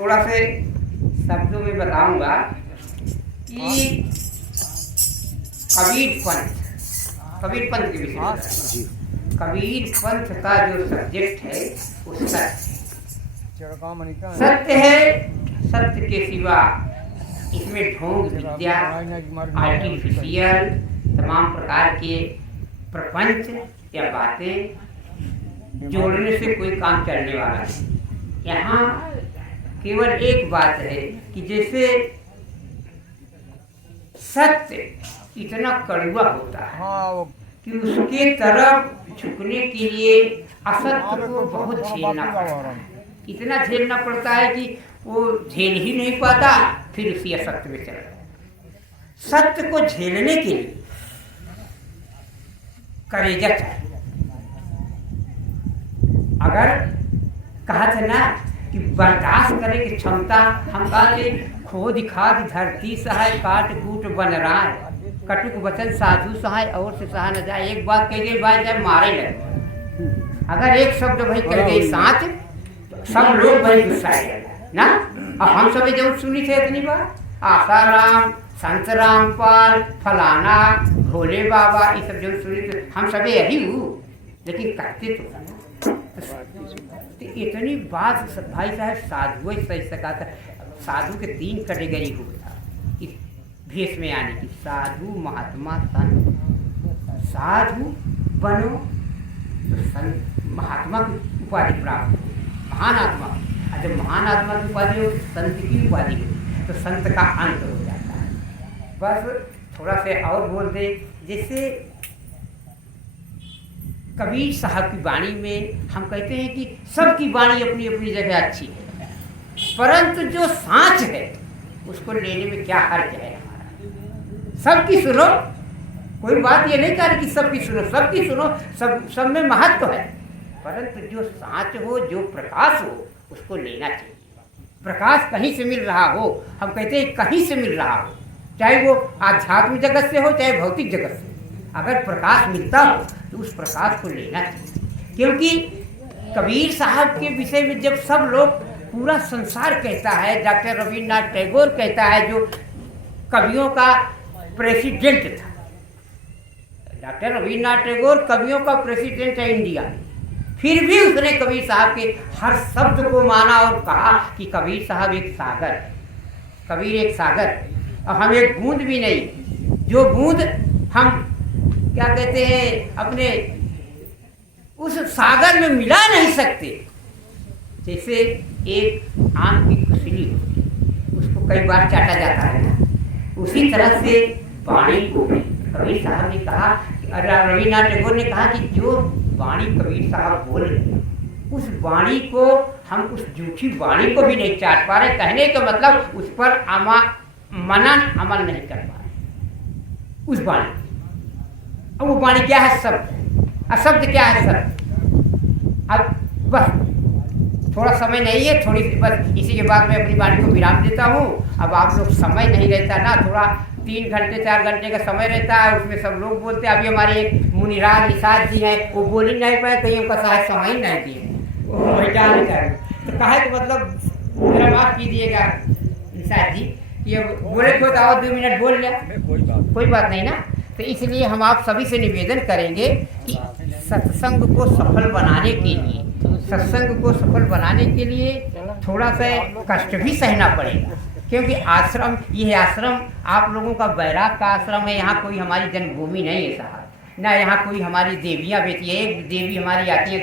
थोड़ा से शब्दों में बताऊंगा कि कबीर पंथ के विषय में। कबीर पंथ का जो सब्जेक्ट है वो सत्य है। सत्य के सिवा इसमें ढोंग विद्या, आर्टिफिशियल तमाम प्रकार के प्रपंच या बातें जोड़ने से कोई काम चलने वाला नहीं। यहाँ केवल एक बात है कि जैसे सत्य इतना कड़वा होता है कि उसके तरफ झुकने के लिए असत्य को बहुत झेलना पड़ता है। इतना झेलना पड़ता है कि वो झेल ही नहीं पाता, फिर उसी असत्य में चला जाता। सत्य को झेलने के लिए कलेजा चाहिए। अगर कहा था ना कि बर्दाश्त करे की क्षमता, हम कहते खो दिखा दी धरती सहाय काट कूट बन रहा है, कटुक वचन साधु सहाय और से सहा न जाए। एक बात कह गई बात जाए मारे लगे। अगर एक शब्द भाई कह गई साँच तो सब लोग बड़े गुस्साए ना। और हम सब जब सुनी थे इतनी बार आसाराम, संत रामपाल, फलाना, भोले बाबा, ये सब जो सुनी थे हम सब यही हूँ, लेकिन करते तो इतनी बात भाई साहब साधु सही सका था। साधु के 3 कैटेगरी होता इस भेष में आने की, साधु, महात्मा, संत। साधु बनो तो संत महात्मा की उपाधि प्राप्त हो, महान आत्मा। और जब महान आत्मा की उपाधि हो, संत की उपाधि हो, तो संत का अंत हो जाता है। बस थोड़ा से और बोल दे, जैसे कबीर साहब की वाणी में हम कहते हैं कि सबकी वाणी अपनी अपनी जगह अच्छी है, परंतु जो सांच है उसको लेने में क्या हर्ज है हमारा। सबकी सुनो, कोई बात ये नहीं कर कि सबकी सुनो, सबकी सुनो, सब में महत्व है, परंतु जो सांच हो, जो प्रकाश हो, उसको लेना चाहिए। प्रकाश कहीं से मिल रहा हो, हम कहते हैं कहीं से मिल रहा हो, चाहे वो आध्यात्मिक जगत से हो चाहे भौतिक जगत से, अगर प्रकाश मिलता हो तो उस प्रकाश को लेना चाहिए। क्योंकि कबीर साहब के विषय में जब सब लोग, पूरा संसार कहता है, डॉक्टर रविन्द्रनाथ टैगोर कहता है, जो कवियों का प्रेसिडेंट था, डॉक्टर रविन्द्रनाथ टैगोर कवियों का प्रेसिडेंट है इंडिया में, फिर भी उसने कबीर साहब के हर शब्द को माना और कहा कि कबीर साहब एक सागर है, कबीर एक सागर है, और हम एक बूंद भी नहीं। जो बूंद हम क्या कहते हैं अपने उस सागर में मिला नहीं सकते। जैसे एक आम की खुशली होती है, उसको कई बार चाटा जाता है ना, उसी तरह से वाणी को भी कबीर साहब ने कहा, रविन्द्रनाथ टैगोर ने कहा कि जो वाणी कबीर साहब बोल रहे, उस वाणी को हम, उस झूठी वाणी को भी नहीं चाट पा रहे। कहने का मतलब उस पर मनन अमल नहीं कर पा रहे उस वाणी। अब वो वाणी क्या है? शब्द। और शब्द क्या है? शब्द। अब बस थोड़ा समय नहीं है, थोड़ी बस इसी के बाद मैं अपनी वाणी को विराम देता हूँ। अब आप लोग समय नहीं रहता ना, थोड़ा 3 घंटे 4 घंटे का समय रहता है, उसमें सब लोग बोलते हैं। अभी हमारे एक मुनिराज निषाद जी हैं, वो बोल ही नहीं पाए, कहीं उनका शायद समय ही नहीं दिए, वो बैठा नहीं कर। तो कहा कि मतलब मेरा माफ़ कीजिएगा निषाद जी, ये बोले तो आओ 2 मिनट बोल लिया, कोई बात नहीं ना। तो इसलिए हम आप सभी से निवेदन करेंगे कि सत्संग को सफल बनाने के लिए, सत्संग को सफल बनाने के लिए थोड़ा सा कष्ट भी सहना पड़ेगा। क्योंकि आश्रम, यह आश्रम आप लोगों का बैराग का आश्रम है, यहाँ कोई हमारी जन्मभूमि नहीं है साहब, ना यहाँ कोई हमारी देवियाँ बेटी है। एक देवी हमारी आती है